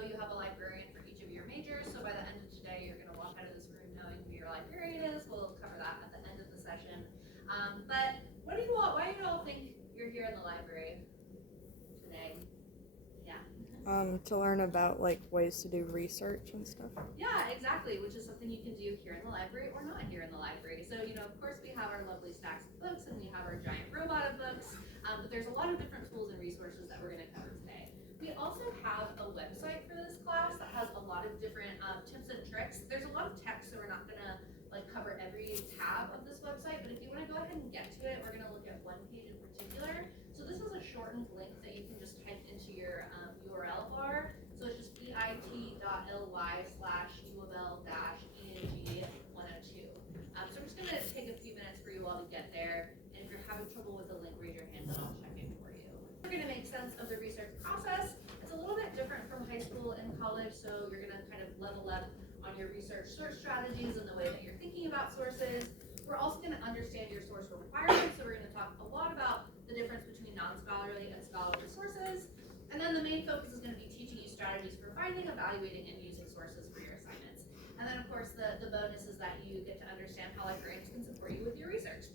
know you have a librarian for each of your majors, so by the end of today, you're going to walk out of this room knowing who your librarian is. We'll cover that at the end of the session. But why do you all think you're here in the library today? Yeah. To learn about like ways to do research and stuff. Yeah, exactly, which is something you can do here in the library or not here in the library. So, of course we have our lovely stacks of books and we have our giant robot of books, but there's a lot of different tools and resources that we're going to cover today. We also have a website for this class that has a lot of different tips and tricks. There's a lot of text, so we're not going to cover every tab of this website, but if you want to go ahead and get to it, we're going to look at one page in particular. So this is a shortened link that you can just type into your URL bar. So it's just bit.ly/UofL-ENG102. So I'm just going to take a few minutes for you all to get there. And if you're having trouble with the link, raise your hand and I'll check in for you. We're going to make sense of the research process. It's a little bit different from high school and college, so you're going to kind of level up on your research search strategies and the way that you're thinking about sources. We're also going to understand your source requirements, so we're going to talk a lot about the difference between non-scholarly and scholarly sources. And then the main focus is going to be teaching you strategies for finding, evaluating, and using sources for your assignments. And then, of course, the bonus is that you get to understand how librarians can support you with your research.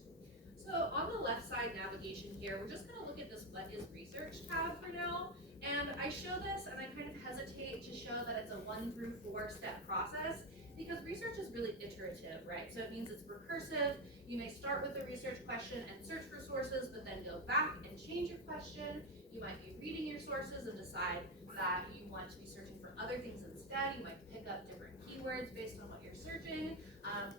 So on the left side navigation here, we're just going to look at this What is Research tab for now. And I show this and I kind of hesitate to show that it's a 1 through 4 step process because research is really iterative, right? So it means it's recursive. You may start with a research question and search for sources, but then go back and change your question. You might be reading your sources and decide that you want to be searching for other things instead. You might pick up different keywords based on what you're searching.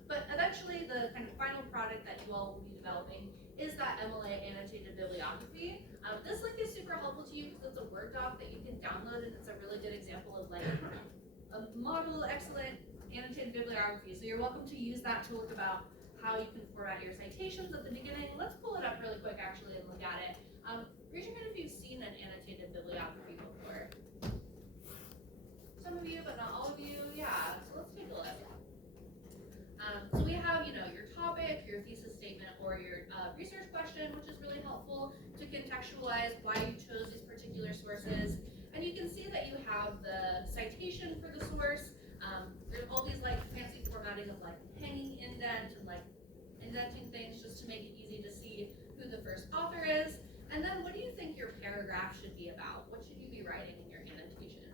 But eventually the kind of final product that you all will be developing is that MLA annotated bibliography. This link is super helpful to you because it's a Word doc that you can download, and it's a really good example of like a model, excellent annotated bibliography. So you're welcome to use that to look about how you can format your citations at the beginning. Let's pull it up really quick actually and look at it. Raise your hand if you've seen an annotated bibliography before. Some of you, but not all of you. Yeah, so let's take a look. So we have, your topic, your thesis statement, or your research question, which is really helpful to contextualize why you chose these particular sources. And you can see that you have the citation for the source. There's all these fancy formatting of hanging indent and indenting things just to make it easy to see who the first author is. And then what do you think your paragraph should be about? What should you be writing in your annotation?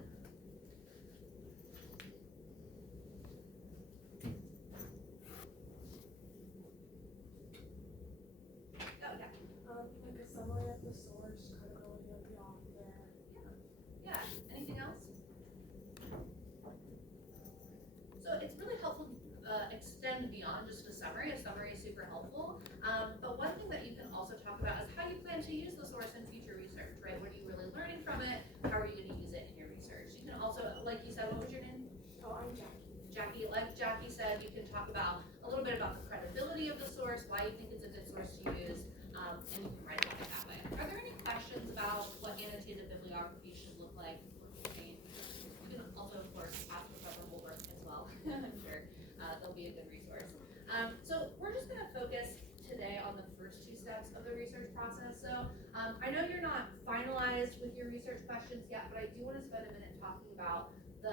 Like a summary of the source, credibility of the author. Yeah. Anything else? So it's really helpful to extend beyond just a summary. A summary is super helpful. But one thing that you can also talk about is how you plan to use the source in future research, right? What are you really learning from it? How are you going to use it in your research? You can also, like you said, what was your name? Oh, I'm Jackie. Jackie, like Jackie said, you can talk about a little bit about the credibility of the source, why you think it's a good source to use, and you can write about it that way. Are there any questions about what annotated bibliography should look like? You can also, of course, ask Professor Holbrook as well. I'm sure they'll be a good resource. So we're just going to focus today on the first 2 steps of the research process. So I know you're not finalized with your research questions yet, but I do want to spend a minute talking about the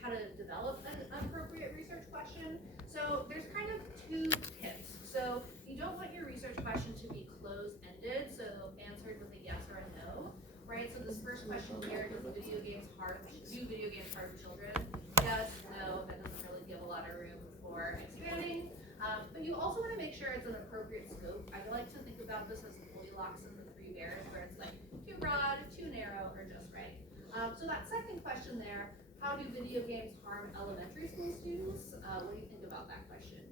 how to develop an appropriate research question. So there's kind of 2 tips. So you don't want your research question to be closed-ended, so answered with a yes or a no, right? So this first question here, do video games harm children? Yes, no, that doesn't really give a lot of room for expanding. But you also want to make sure it's an appropriate scope. I like to think about this as the Goldilocks and the 3 bears, where it's too broad, too narrow, or just right. So that second question there, how do video games harm elementary school students? What do you think about that question?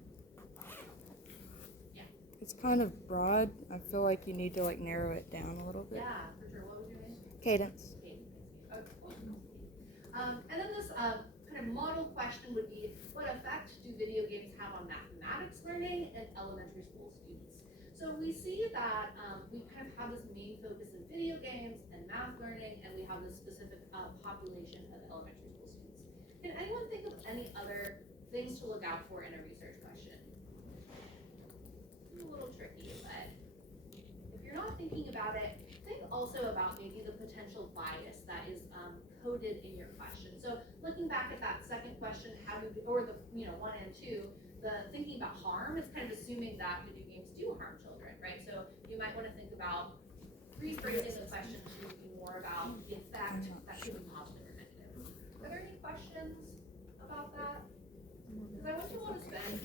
Yeah. It's kind of broad. I feel like you need to narrow it down a little bit. Yeah, for sure. What was your name? Cadence. Okay, cool. And then this kind of model question would be, what effect do video games have on mathematics learning in elementary school students? So we see that we kind of have this main focus in video games and math learning, and we have this specific population of elementary school students. Can anyone think of any other things to look out for in a research question? It's a little tricky, but if you're not thinking about it, think also about maybe the potential bias that is coded in your question. So looking back at that second question, or the 1 and 2, the thinking about harm, it's kind of assuming that video games do harm children, right? So you might want to think about rephrasing the question to be more about the effect that could be positive or negative. Are there any questions about that? Because I want you all to spend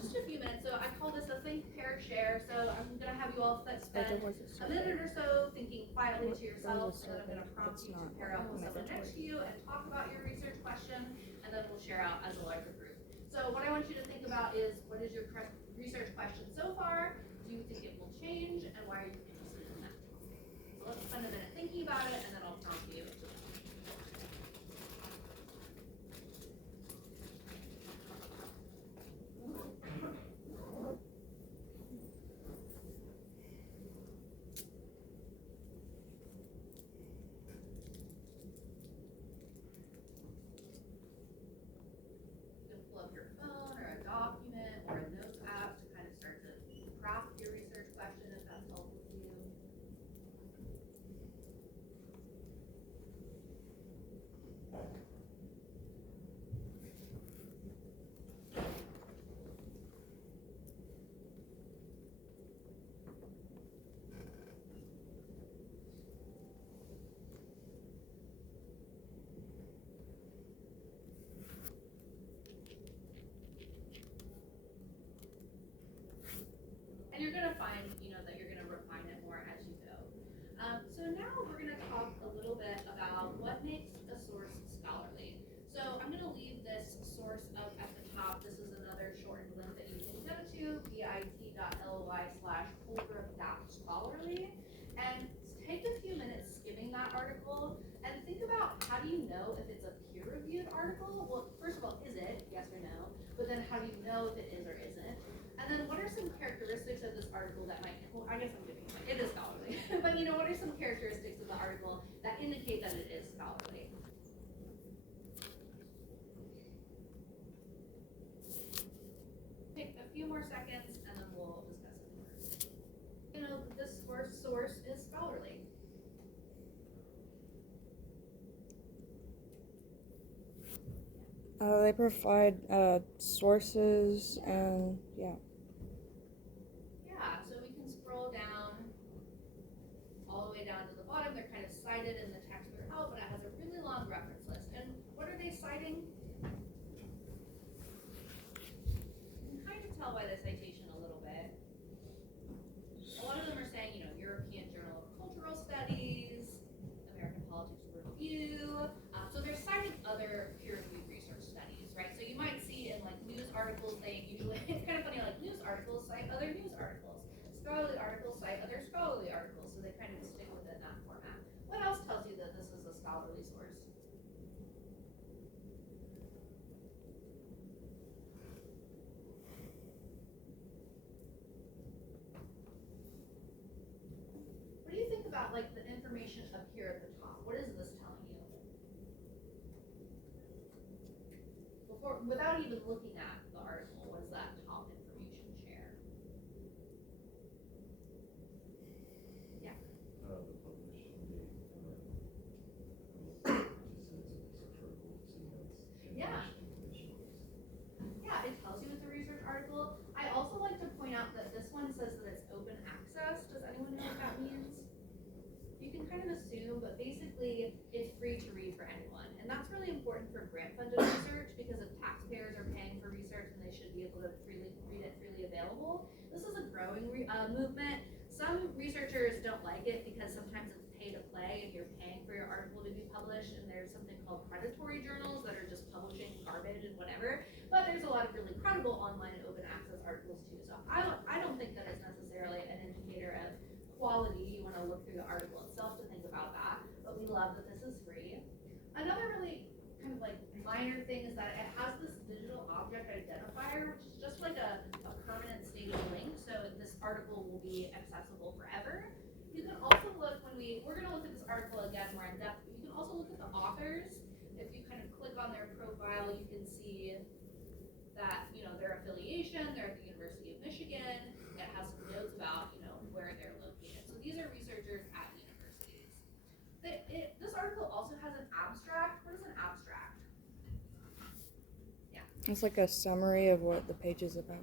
just a few minutes. So I call this a think, pair, share. So I'm going to have you all spend a minute or so thinking quietly to yourself, and then I'm going to prompt you to pair up with someone next to you and talk about your research question, and then we'll share out as a larger group. So what I want you to think about is, what is your research question so far? Do you think it will change, and why are you interested in that? So let's spend a minute thinking about it, and then I'll prompt you. You can pull up your phone or a document or a notes app to kind of start to craft your research question if that's helpful to you. And you're going to find, that you're going to refine it more as you go. So now we're going to talk a little bit about what makes a source scholarly. So I'm going to leave this source up at the top. This is another shortened link that you can go to, bit.ly/Holbrook-scholarly, and take a few minutes skimming that article and think about, how do you know if it's a peer-reviewed article? Well, first of all, is it? Yes or no? But then how do you know if it is or isn't? And then what are some characteristics of this article that might, well, I guess I'm giving it is scholarly, but what are some characteristics of the article that indicate that it is scholarly? Take a few more seconds and then we'll discuss it more. This source is scholarly. They provide sources and Yeah, so we can scroll down all the way down to the bottom. They're kind of cited in the text throughout, but it has a really long reference list. And what are they citing? You can kind of tell by the citation a little bit. A lot of them are saying, European Journal of Cultural Studies, American Politics Review. So they're citing other peer-reviewed research studies, right? So you might see in news articles, they usually, it's kind of funny, news articles cite other news articles. Scholarly articles cite other scholarly articles, so they kind of stick within that format. What else tells you that this is a scholarly source? What do you think about the information up here at the top? What is this telling you? Without even looking at the article, what does that top information share? Yeah. The published date, just says it's a research article, so Yeah. information. Yeah, it tells you it's a research article. I also like to point out that this one says that it's open access. Does anyone know what that means? You can kind of assume, but basically it's free to read for anyone. And that's really important for grant-funded research, because if taxpayers are paying for research, then they should be able to read it freely available. This is a growing movement. Some researchers don't like it because sometimes it's pay to play if you're paying for your article to be published, and there's something called predatory journals that are just publishing garbage and whatever. But there's a lot of really credible online and open access articles too. So I don't think that it's necessarily an indicator of quality. You want to look through the article itself to think about that. But we love that this is free. Another really kind of minor thing is that it has this digital object identifier, which is just like a permanent stable link. So this article will be accessible forever. You can also look we're going to look at this article again more in depth, but you can also look at the authors. If you kind of click on their profile, you can see that, their affiliation, they're at the University of Michigan. It has some notes about, where they're located. So these are researchers at the university. It's like a summary of what the page is about.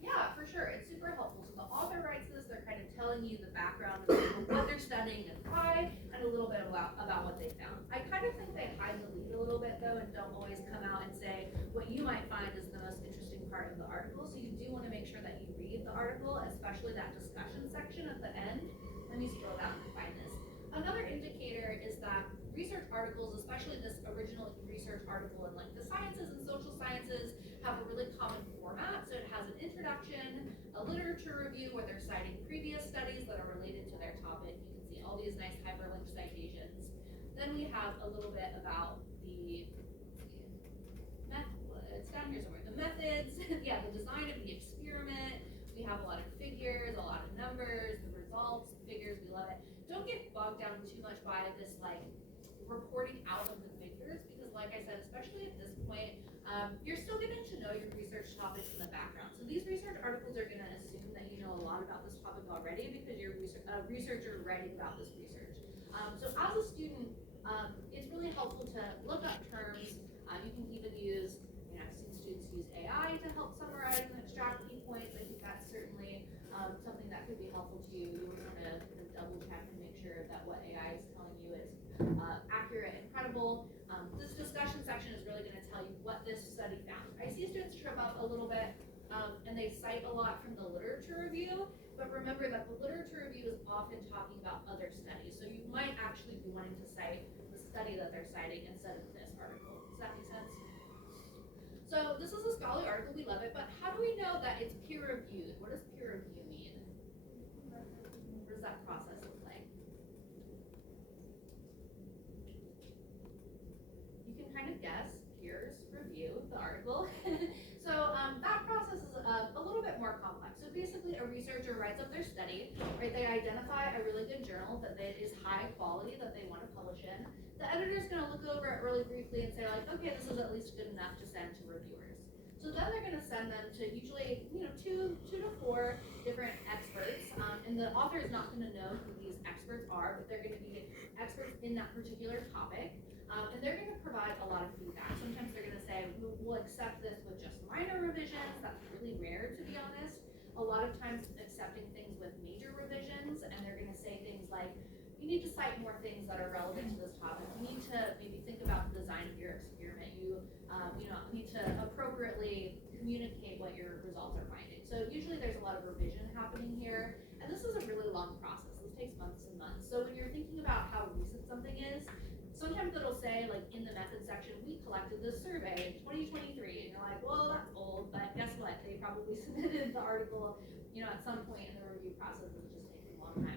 Yeah, for sure. It's super helpful. So the author writes this, they're kind of telling you the background of what they're studying and why, and a little bit about what they found. I kind of think they hide the lead a little bit though, and don't always come out and say what you might find is the most interesting part of the article. So you do want to make sure that you read the article, especially that discussion section at the end. Let me scroll down and find this. Another indicator is that research articles, especially this original research article in like the sciences and social sciences, have a really common format. So it has an introduction, a literature review where they're citing previous studies that are related to their topic. You can see all these nice hyperlinked citations. Then we have a little bit about the it's down here somewhere. The methods, yeah, the design of the experiment. We have a lot of figures, a lot of numbers, the results, figures, we love it. Don't get bogged down too much by this like reporting out of the figures, because like I said, especially at this point, you're still getting to know your research topics in the background. So these research articles are going to assume that you know a lot about this topic already because you're a researcher writing about this research. So as a student, it's really helpful to look up terms. You can even use, I've seen students use AI to help summarize and extract key points. I think that's certainly something that could be helpful to you. You want to kind of double check and make sure that what AI is telling you is accurate and credible. This discussion section is really going to tell you what this study found. I see students trip up a little bit and they cite a lot from the literature review, but remember that the literature review is often talking about other studies. So you might actually be wanting to cite the study that they're citing instead of this article. Does that make sense? So this is a scholarly article, we love it, but how do we know that it's peer reviewed? What does peer review mean? What does that process look like? You can kind of guess. Peers review the article. So that process is a little bit more complex. So basically a researcher writes up their study, right? They identify a really good journal that is high quality that they want to publish in. The editor's going to look over it really briefly and say like, okay, this is at least good enough to send to reviewers. So then they're going to send them to usually, two to four different experts. And the author is not going to know who these experts are, but they're going to be experts in that particular topic. And they're going to provide a lot of feedback. Sometimes they're going to say, we'll accept this with just minor revisions. That's really rare, to be honest. A lot of times accepting things with major revisions, and they're going to say things like, you need to cite more things that are relevant to this topic. You need to maybe think about the design of your experiment. You need to appropriately communicate what your results are finding. So usually there's a lot of revision happening here, and this is a really long process. This takes months and months. So when you're thinking about how recent something is, sometimes it'll say, like in the method section, we collected this survey in 2023, and you're like, well, that's old, but guess what? They probably submitted the article, at some point in the review process. It's just taking a long time.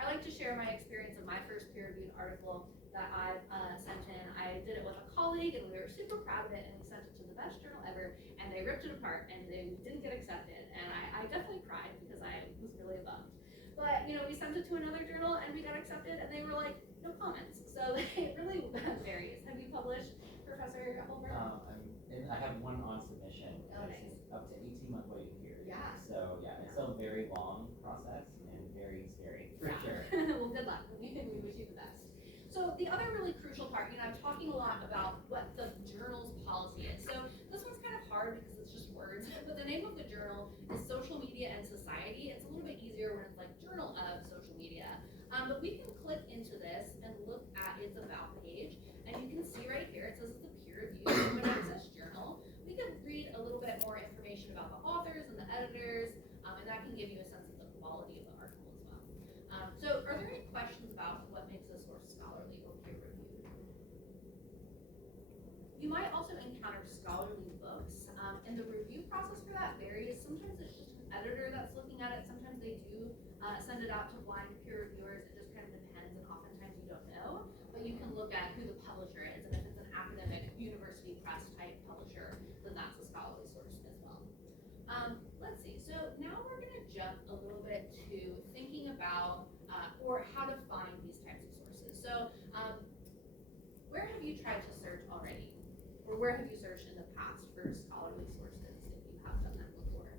I like to share my experience of my first peer-reviewed article that I sent in. I did it with a colleague, and we were super proud of it, and we sent it to the best journal ever, and they ripped it apart, and they didn't get accepted, and I definitely cried because I was really bummed. But, we sent it to another journal, and we got accepted, and they were like, no comments. So it really varies. Have you published, Professor Holbrook? I have one on submission. Oh, nice. Up to 18-month waiting period. Yeah. So it's a very long process and very scary, for sure. Well, good luck. We wish you the best. So the other really crucial part, I'm talking a lot about what the journal's policy is. So this one's kind of hard because it's just words, but the name of the journal is Social Media and Society. It's a little bit easier when it's like Journal of Social Media. But we can click into this and look at its about page, and you can see right here, it says it's a peer-reviewed open access journal. We can read a little bit more information about the authors and the editors, and that can give you a sense of the quality of the article as well. So are there any questions about what makes a source scholarly or peer-reviewed? You might also encounter scholarly books, and the review process for that varies. Sometimes it's just an editor that's looking at it. Sometimes they do send it out to blind peer reviewers. It just kind of depends, and oftentimes you don't know. But you can look at who the publisher is, and if it's an academic university press type publisher, then that's a scholarly source as well. Let's see. So now we're going to jump a little bit to thinking about or how to find these types of sources. So where have you tried to search already? Or where have you searched in the past for scholarly sources if you have done that before?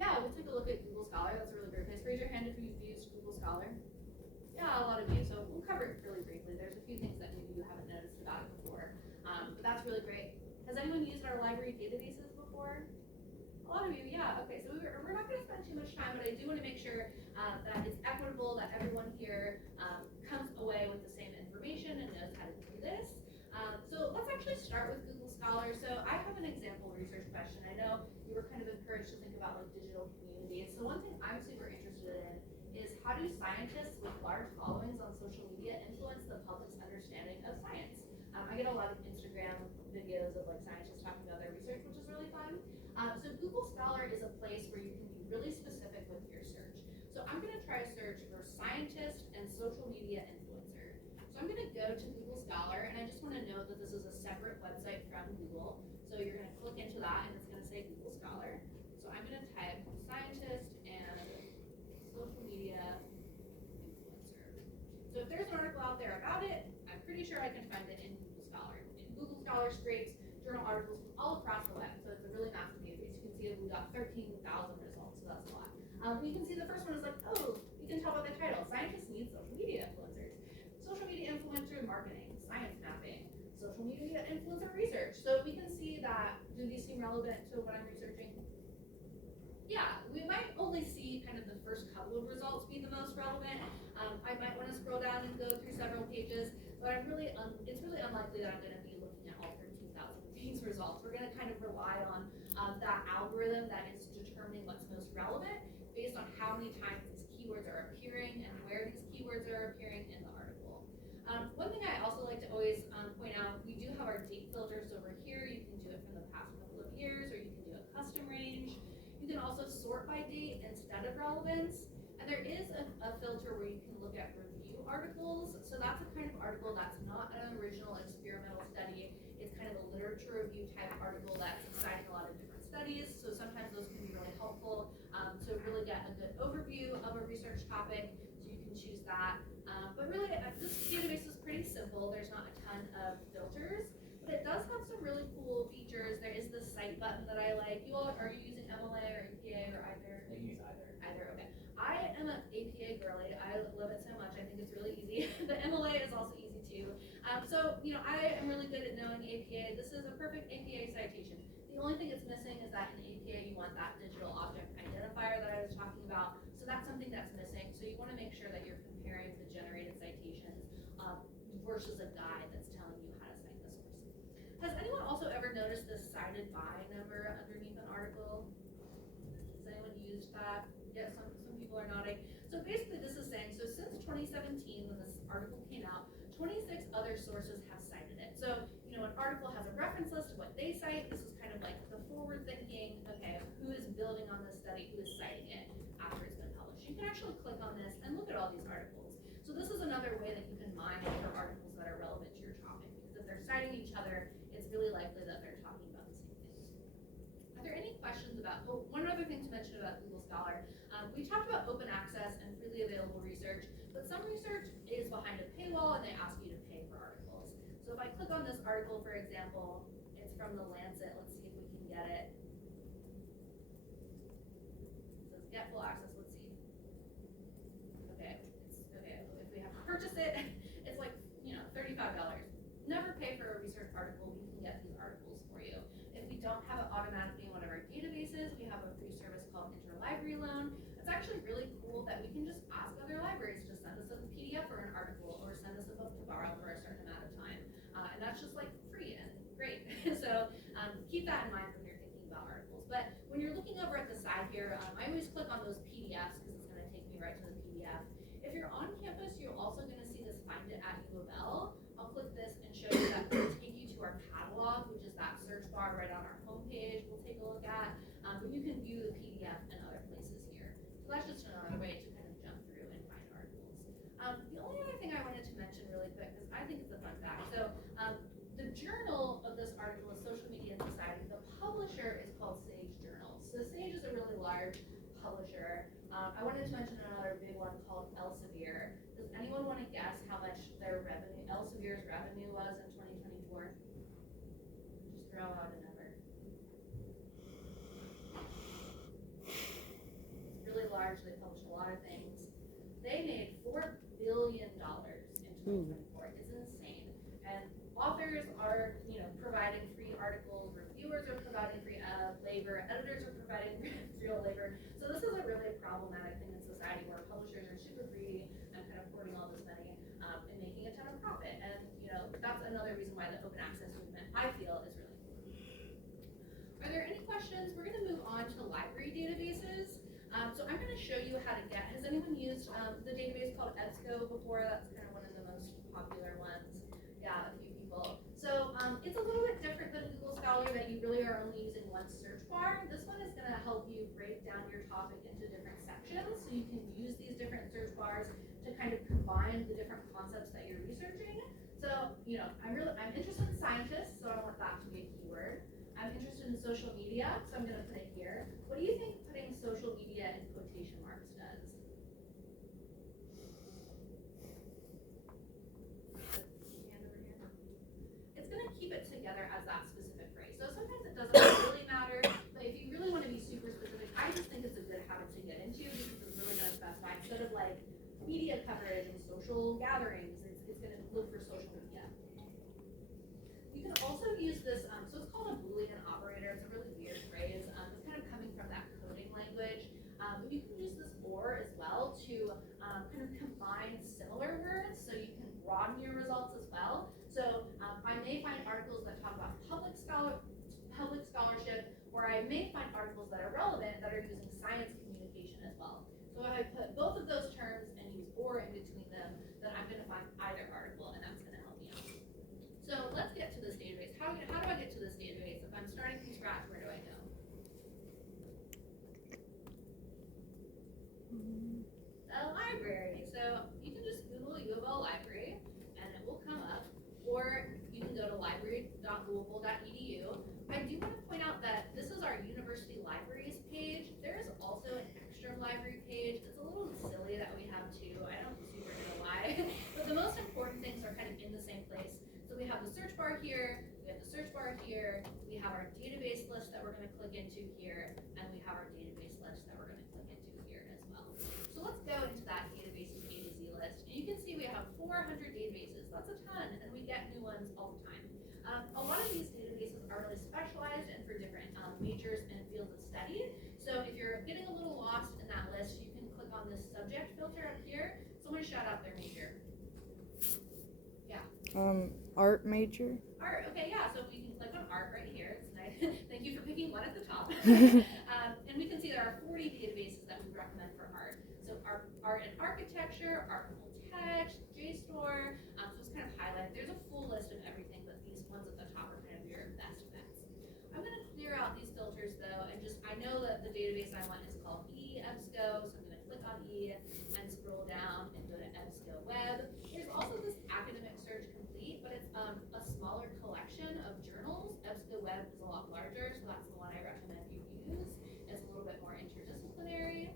Yeah, we'll take a look at Google Scholar. That's a really great place. Raise your hand if you've used Google Scholar. Yeah, a lot of you. So we'll cover it really briefly. There's a few things that maybe you haven't noticed about it before. databases before? A lot of you, yeah, okay, so we're not gonna spend too much time, but I do wanna make sure that it's equitable, that everyone here comes away with the same information and knows how to do this. So let's actually start with Google Scholar. So I have an example research question. I know you were kind of encouraged to think about like digital communities. So one thing I'm super interested in is how do scientists with large followings on social media influence the public's understanding of science? I get a lot of Instagram videos of like scientists talking about their research, which is really fun. So Google Scholar is a place where you can be really specific with your search. So I'm gonna try to search for scientist and social media influencer. So I'm gonna go to Google Scholar, and I just wanna note that this is a separate website from Google. So you're gonna click into that, and it's gonna say Google Scholar. So I'm gonna type scientist and social media influencer. So if there's an article out there about it, I'm pretty sure I can find it in Google Scholar. And Google Scholar scrapes journal articles from all across the web, so it's a really massive database. You can see we got 13,000 results, so that's a lot. You can see the first one is like, oh, you can tell by the title, scientists need social media influencers. Social media influencer marketing, science mapping, social media influencer research. So we can see that, do these seem relevant to what I'm researching? Yeah, we might only see kind of the first couple of results be the most relevant. I might want to scroll down and go through several pages, but it's really unlikely that I'm going to be looking at all 13,000 of these results. We're going to kind of rely on that algorithm that is determining what's most relevant based on how many times these keywords are appearing and where these keywords are appearing in the article. One thing I also like to always point out, we do have our date filters over here. You can do it from the past couple of years, or you can do a custom range. You can also sort by date instead of relevance. And there is a filter where you can look at review articles. So that's a kind of article that's not an original experimental study. It's kind of a literature review type article that's citing a lot of different studies. So sometimes those can be really helpful to really get a good overview of a research topic. So you can choose that. But really, this database is pretty simple. There's not a ton of filters, but it does have some really cool features. There is this cite button that I like. You all, are you using MLA or APA or either? They use either. Either, okay. I am an APA girly. I love it so much. I think it's really easy. The MLA is also easy too. So, you know, I am really good at knowing APA. This is a perfect APA citation. The only thing it's missing is that in APA you want that digital object identifier that I was talking about. So that's something that's missing. So you want to make sure that you're comparing the generated citations versus a guide that's telling you how to cite the source. Has anyone also ever noticed this cited by number underneath an article? Has anyone used that? Yeah, some people are nodding. So basically this is saying, so since 2017 when this article came out, 26 other sources have cited it. So, you know, an article has a reference list of what they cite. This is kind of like the forward thinking, okay, who is building on this study, who is citing it after it's been published. You can actually click on this and look at all these articles. So this is another way that you can mine for articles that are relevant to your topic, because if they're citing each other, it's really likely that they're talking about the same things. Are there any questions about, oh, one other thing to mention about Google Scholar. We talked about open access and freely available research, but some research is behind a paywall and they ask you to pay for articles. So if I click on this article, for example, it's from the Lancet. Let's see if we can get it. It says get full access. Let's see. Okay, if we have to purchase it, it's like, you know, $35. Never pay for a research article. We can get these articles for you. If we don't have it automatically in one of our databases, we have a free service called Interlibrary Loan. It's actually really cool that we can just ask other libraries to send us a PDF or an article, or send us a book to borrow for a certain amount of time. And that's just like free and great. So keep that in mind when you're thinking about articles. But when you're looking over at the side here, I always click on those PDFs because it's going to take me right to the PDF. If you're on campus, you're also going to see this Find It at U of L. I'll click this and show you that will take you to our catalog, which is that search bar right on our homepage we'll take a look at. But you can view the PDF and other places here. So that's just another way to kind of jump through and find articles. The only other thing I wanted to mention really quick, because I think it's a fun fact. So the journal of this article is Social Media and Society. The publisher is called Sage Journals. So Sage is a really large publisher. I wanted to mention another big one called Elsevier. Does anyone want to guess how much their revenue, Elsevier's revenue was in 2024? Just throw out a number. It's really large. They publish a lot of things. They made $4 billion in 2024. It's insane. And authors are, you know, providing free articles. Reviewers are providing labor, editors are providing real labor. So this is a really problematic thing in society where publishers are super greedy and kind of hoarding all this money and making a ton of profit. And that's another reason why the open access movement, I feel, is really important. Are there any questions? We're going to move on to library databases. So I'm going to show you how to get. Has anyone used the database called EBSCO before? That's kind of one of the most popular ones. Yeah, a few people. So it's a little bit different than Google Scholar that you really are only using one search bar. This one is going to help you break down your topic into different sections so you can use these different search bars to kind of combine the different concepts that you're researching. So, I'm interested in scientists, so I want that to be a keyword. I'm interested in social media, so I'm going to put it here. What do you think putting social media in quotation marks does? Hand over here. It's going to keep it together as that specific phrase. So sometimes it doesn't really matter, but if you really want to be super specific, I just think it's a good habit to get into because it's really going to specify instead of like media coverage and social gatherings, it's going to look for social media. You can also use this, so it's called a Boolean operator. It's a really weird phrase. It's kind of coming from that coding language. But you can use this or as well to kind of combine similar words so you can broaden your results as well. So I may find articles that talk about public scholarship, or I may find articles that are relevant that are using science communication as well. So if I put both of those terms and use or in between them, then I'm going to find either article, and that's going to help me out. So let's get to this database. How do I get to this database? If I'm starting from scratch, where do I go? The library. So you can just Google U of L library, and it will come up. Or you can go to library.louisville.edu. I do want to point out that this is our university libraries page. There is also an extra library page. It's a little silly that we have two. I don't super know why. But the most important things are kind of in the same place. So we have the search bar here, we have the search bar here, we have our database list that we're going to click into here, and we have our database list that we're going to click into here as well. So let's go into that databases A to Z list. And you can see we have 400 databases. That's a ton, and we get new ones all the time. A lot of these databases are really specialized and for different majors and fields of study. So if you're getting a little lost in that list, you can click on this subject filter up here. Someone shout out their major. Art major. Art, okay, yeah, so we can click on art right here. It's nice. Thank you for picking one at the top. And we can see there are 40 databases that we recommend for art. So art and architecture, art and text, JSTOR, so it's kind of highlighted. There's a full list of everything, but these ones at the top are kind of your best bets. I'm going to clear out these filters though, and I know that the database I want is called EBSCO, so I'm going to click on E and scroll down and go to EBSCO Web. There's also this academic search complete, but it's a smaller collection of journals. EBSCO Web is a lot larger, so that's the one I recommend you use. It's a little bit more interdisciplinary.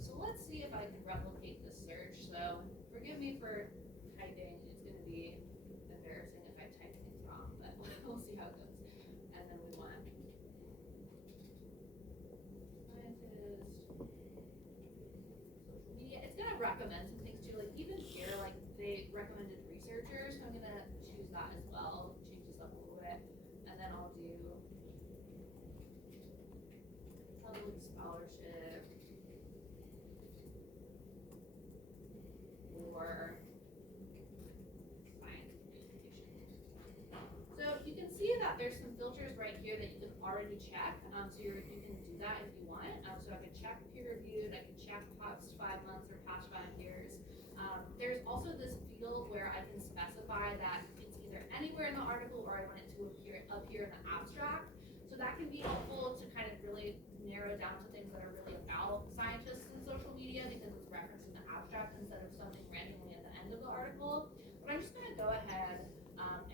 So let's see if I can replicate this search. So forgive me for typing. It's going to be embarrassing if I type things wrong, but we'll see how it goes. And then we want scientist, social media. It's going to recommend some things too. Like even here, like they recommended researchers, so I'm going to choose that as well. Change this up a little bit. And then I'll do public scholarship or science communication. So you can see that there's some filters right here that you can already check. So you can do that if you want. So I could check peer reviewed, I could check past 5 months or past 5 years. There's also this field where I can specify that it's either anywhere in the article or I want it to appear up here in the abstract. So that can be helpful to kind of really narrow down to things that are really about scientists and social media because it's referenced in the abstract instead of something randomly at the end of the article. But I'm just going to go ahead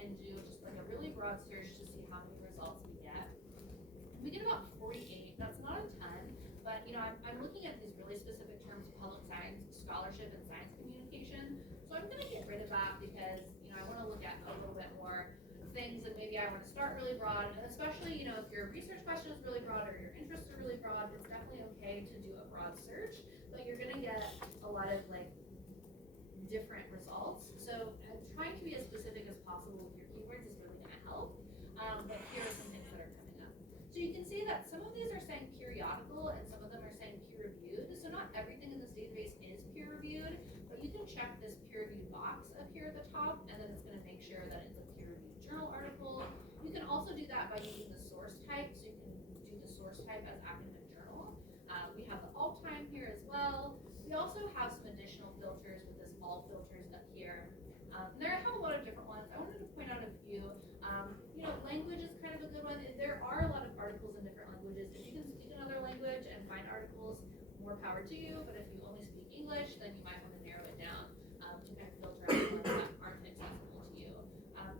and do just like a really broad search to see how many results we get. We get about 48. That's not a ton, but I'm looking at these really specific terms, public science, scholarship, and science communication. So I'm going to get rid of that because I want to look at a little bit more things, and maybe I want to start really broad. And especially if your research question is really broad or your interests are really broad, it's definitely okay to do a broad search. But you're going to get a lot of different results. So trying to be as specific as possible with your keywords is really going to help. But here are some things that are coming up. So you can see that some of some additional filters with this all filters up here. There I have a lot of different ones. I wanted to point out a few. Language is kind of a good one. There are a lot of articles in different languages. If you can speak another language and find articles, more power to you. But if you only speak English, then you might want to narrow it down to kind of filter out the ones that aren't accessible to you.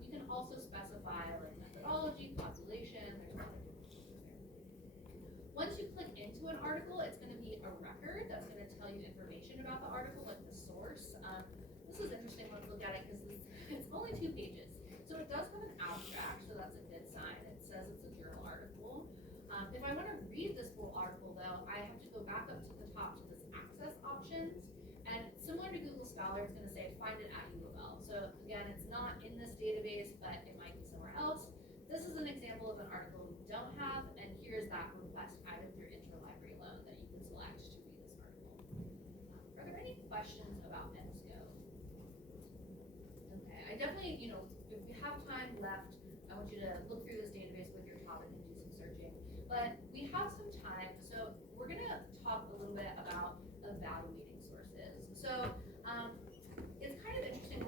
You can also specify like methodology, population. There's a lot of different features there. Once you click into an article, it's going to be a record that's going to tell you information about the article, like the source. This is interesting when we look at it because it's only 2 pages. So it does have an abstract, so that's a good sign. It says it's a journal article. If I want to read this full article, though, I have to go back up to the top to this access options. And similar to Google Scholar, it's going to say find it at U of L. So again, it's not in this database, but it might be somewhere else. This is an example of an article we don't have, and here's that request item through interlibrary loan that you can select to read this article. Are there any questions about EBSCO? Okay, I definitely, if you have time left, I want you to look through this database with your topic and do some searching. But we have some time, so we're gonna talk a little bit about evaluating sources. So it's kind of interesting.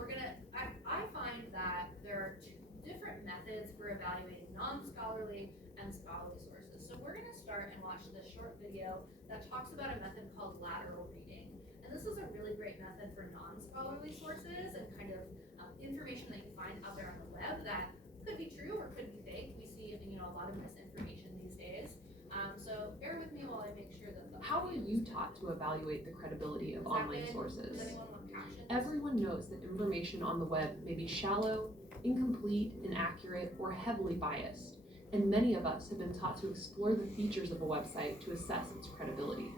I find that there are 2 different methods for evaluating non-scholarly and scholarly sources. So we're gonna start and watch this short video that talks about a method called lateral reading. And this is a really great method for non-scholarly sources and kind of information that you find out there on the web that could be true or could be fake. We see, a lot of misinformation these days. So bear with me while I make sure that How are you taught to evaluate the credibility of online sources? Does anyone want captions? Everyone knows that information on the web may be shallow, incomplete, inaccurate, or heavily biased, and many of us have been taught to explore the features of a website to assess its credibility.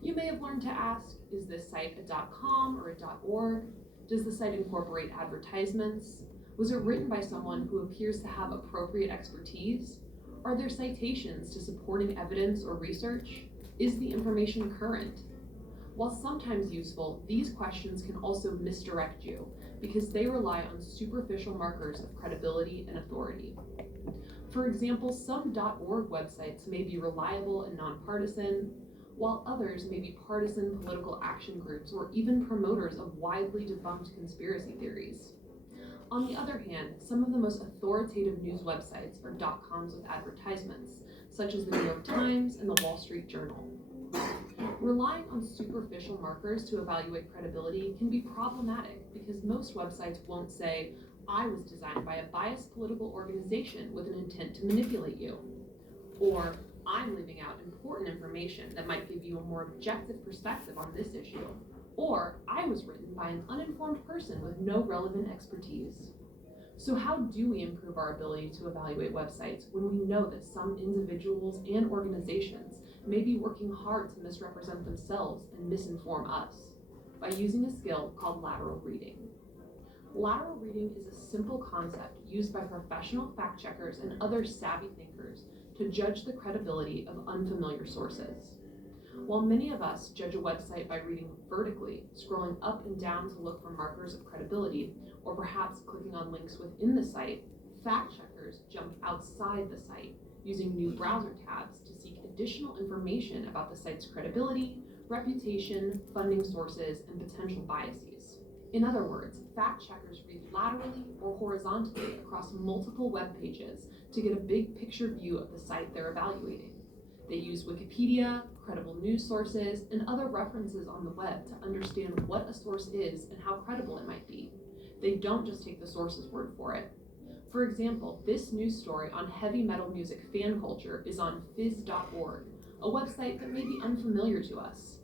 You may have learned to ask, is this site a .com or a .org? Does the site incorporate advertisements? Was it written by someone who appears to have appropriate expertise? Are there citations to supporting evidence or research? Is the information current? While sometimes useful, these questions can also misdirect you because they rely on superficial markers of credibility and authority. For example, some .org websites may be reliable and nonpartisan, while others may be partisan political action groups or even promoters of widely debunked conspiracy theories. On the other hand, some of the most authoritative news websites are .coms with advertisements, such as the New York Times and the Wall Street Journal. Relying on superficial markers to evaluate credibility can be problematic because most websites won't say, I was designed by a biased political organization with an intent to manipulate you, or I'm leaving out important information that might give you a more objective perspective on this issue, or I was written by an uninformed person with no relevant expertise. So how do we improve our ability to evaluate websites when we know that some individuals and organizations may be working hard to misrepresent themselves and misinform us? By using a skill called lateral reading. Lateral reading is a simple concept used by professional fact checkers and other savvy thinkers to judge the credibility of unfamiliar sources. While many of us judge a website by reading vertically, scrolling up and down to look for markers of credibility, or perhaps clicking on links within the site, fact checkers jump outside the site, using new browser tabs to seek additional information about the site's credibility, reputation, funding sources, and potential biases. In other words, fact checkers read laterally or horizontally across multiple web pages to get a big picture view of the site they're evaluating. They use Wikipedia, credible news sources, and other references on the web to understand what a source is and how credible it might be. They don't just take the source's word for it. For example, this news story on heavy metal music fan culture is on phys.org, a website that may be unfamiliar to us.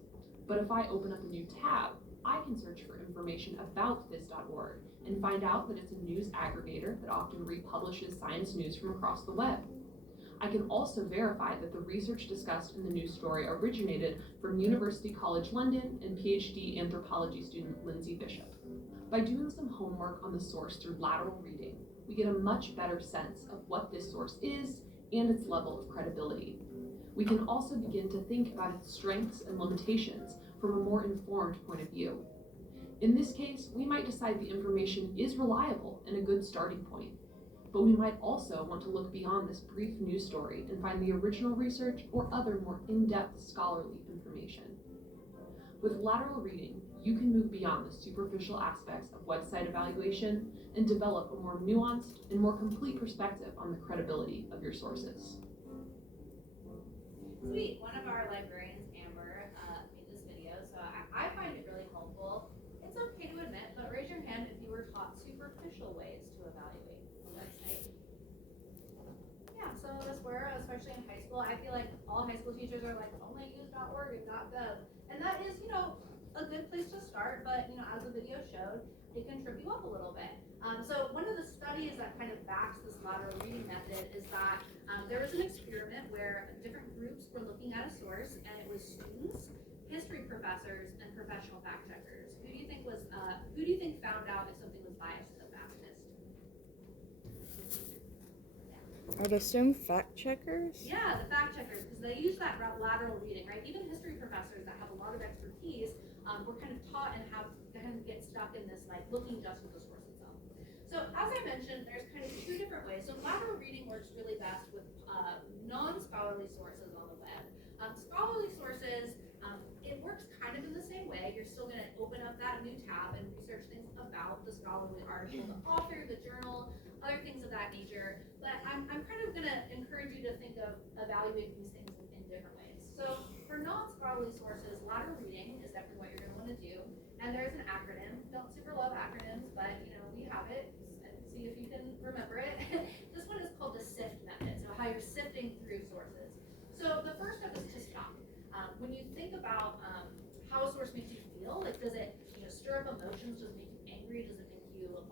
But if I open up a new tab, I can search for information about phys.org and find out that it's a news aggregator that often republishes science news from across the web. I can also verify that the research discussed in the news story originated from University College London and PhD anthropology student Lindsay Bishop. By doing some homework on the source through lateral reading, we get a much better sense of what this source is and its level of credibility. We can also begin to think about its strengths and limitations from a more informed point of view. In this case, we might decide the information is reliable and a good starting point, but we might also want to look beyond this brief news story and find the original research or other more in-depth scholarly information. With lateral reading, you can move beyond the superficial aspects of website evaluation and develop a more nuanced and more complete perspective on the credibility of your sources. Sweet, one of our librarians, Amber, made this video, so I find it really helpful. It's okay to admit, but raise your hand if you were taught superficial ways to evaluate a website. Yeah, some of us were, especially in high school. I feel like all high school teachers are like, only use .org and .gov. And that is, a good place to start, but, as the video showed, it can trip you up a little bit. So one of the studies that kind of backs this lateral reading method is that there was an experiment where different groups were looking at a source, and it was students, history professors, and professional fact checkers. Who do you think found out if something was biased the fastest? I'd assume fact checkers. Yeah, the fact checkers, because they use that lateral reading, right? Even history professors that have a lot of expertise were kind of taught and kind of get stuck in this, like, looking just at the source itself. So as I mentioned, there's kind of two different ways. So lateral reading works really best with non-scholarly sources on the web. Scholarly sources, it works kind of in the same way. You're still going to open up that new tab and research things about the scholarly article, the author, the journal, other things of that nature. But I'm kind of going to encourage you to think of evaluating these things in different ways. So for non-scholarly sources, lateral reading is definitely what you're going to want to do. And there's an acronym. Don't super love acronyms, but we have it. And see if you can remember it. This one is called the SIFT method. So how you're sifting through sources. So the first step is to stop. When you think about how a source makes you feel, like does it stir up emotions? Does it make you angry? Does it make you like,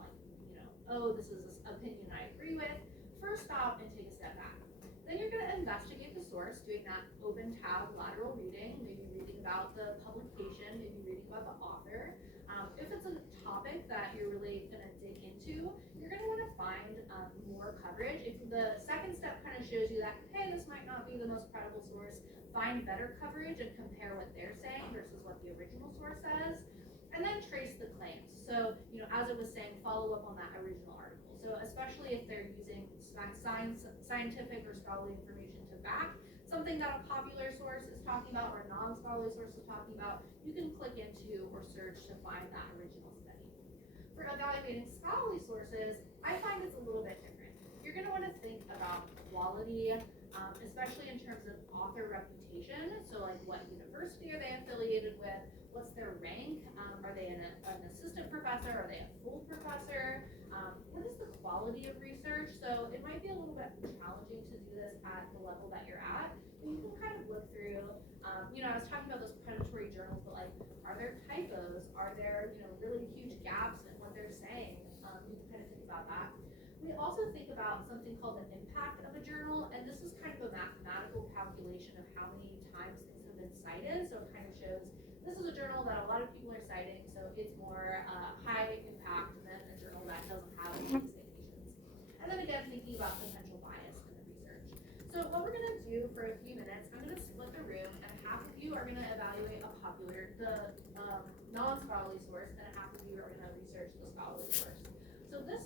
oh, this is an opinion I agree with? First stop and take a step back. Then you're going to investigate the source, doing that open tab lateral reading, maybe reading about the publication, maybe reading about the author. If it's a topic that you're really going to dig into, you're going to want to find more coverage. If the second step kind of shows you that, hey, this might not be the most credible source, find better coverage and compare what they're saying versus what the original source says. And then trace the claims. So, as it was saying, follow up on that original article. So especially if they're using scientific or scholarly information to back something that a popular source is talking about or a non-scholarly source is talking about, you can click into or search to find that original study. For evaluating scholarly sources, I find it's a little bit different. You're going to want to think about quality, especially in terms of author reputation. So like what university are they affiliated with? What's their rank? Are they an assistant professor? Are they a full professor? What is the quality of research? So it might be a little bit challenging to do this at the level that you're at. But you can kind of look through, I was talking about those predatory journals, but like, are there typos? Are there, really huge gaps in what they're saying? You can kind of think about that. We also think about something called the impact of a journal, and this is kind of a mathematical calculation of how many times things have been cited. So it kind of shows this is a journal that a lot of people are citing, so it's more high impact than a journal that doesn't have any citations. And then again, thinking about potential bias in the research. So what we're going to do for a few minutes, I'm going to split the room, and half of you are going to evaluate the non-scholarly source, and half of you are going to research the scholarly source.